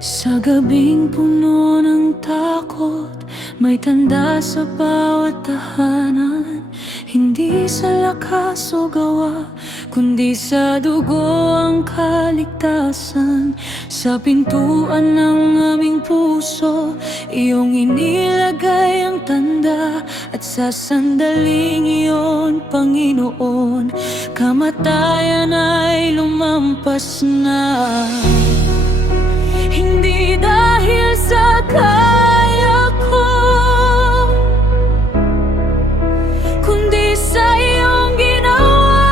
Sa gabing puno ng takot, may tanda sa bawat tahanan. Hindi sa lakas o gawa, kundi sa dugo ang kaligtasan. Sa pintuan ng aming puso, iyong inilagay ang tanda. At sa sandaling iyon, Panginoon, kamatayan ay lumampas na. Hindi dahil sa kaya ko, kundi sa iyong ginawa.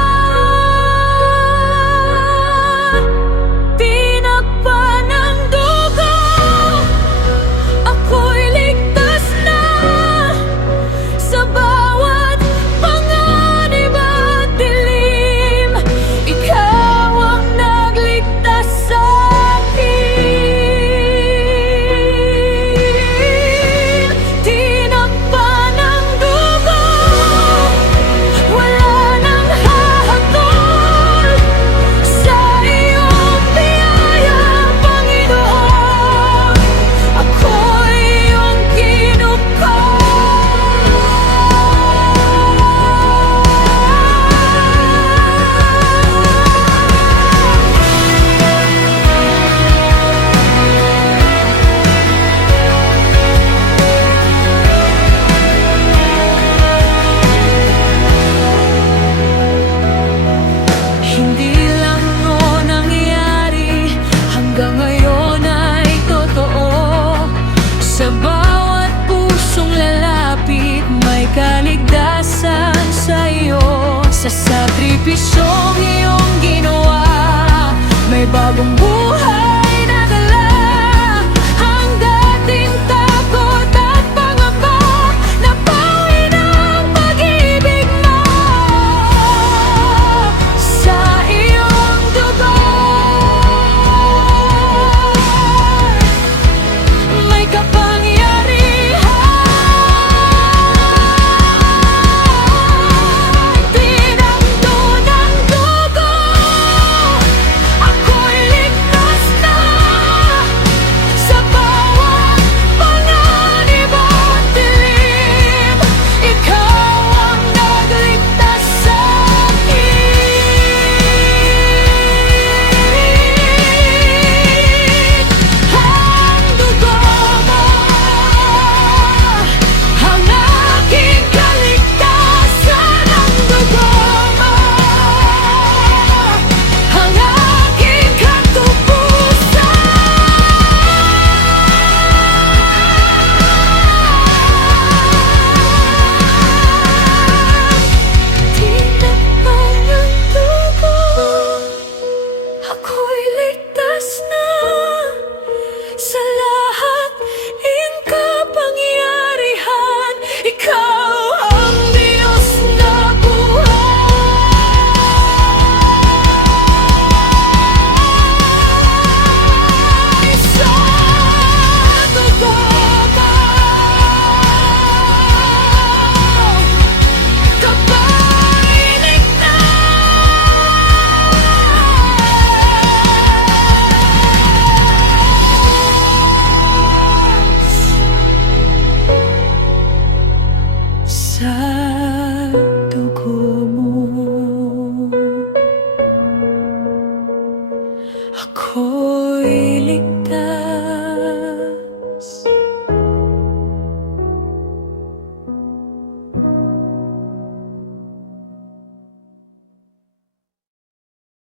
Tinakpan ng dugo, ako'y ligtas na. Sa bawat panganib at dilim, ikaw ang nagligtas sa sa sakripisyong iyong ginawa, may bagong buhay na dala. Ang dating takot at pangamba, napawi ng pag-ibig mo. Sa iyong dugo, may kapangyarihan. Sa dugo mo, ako'y ligtas.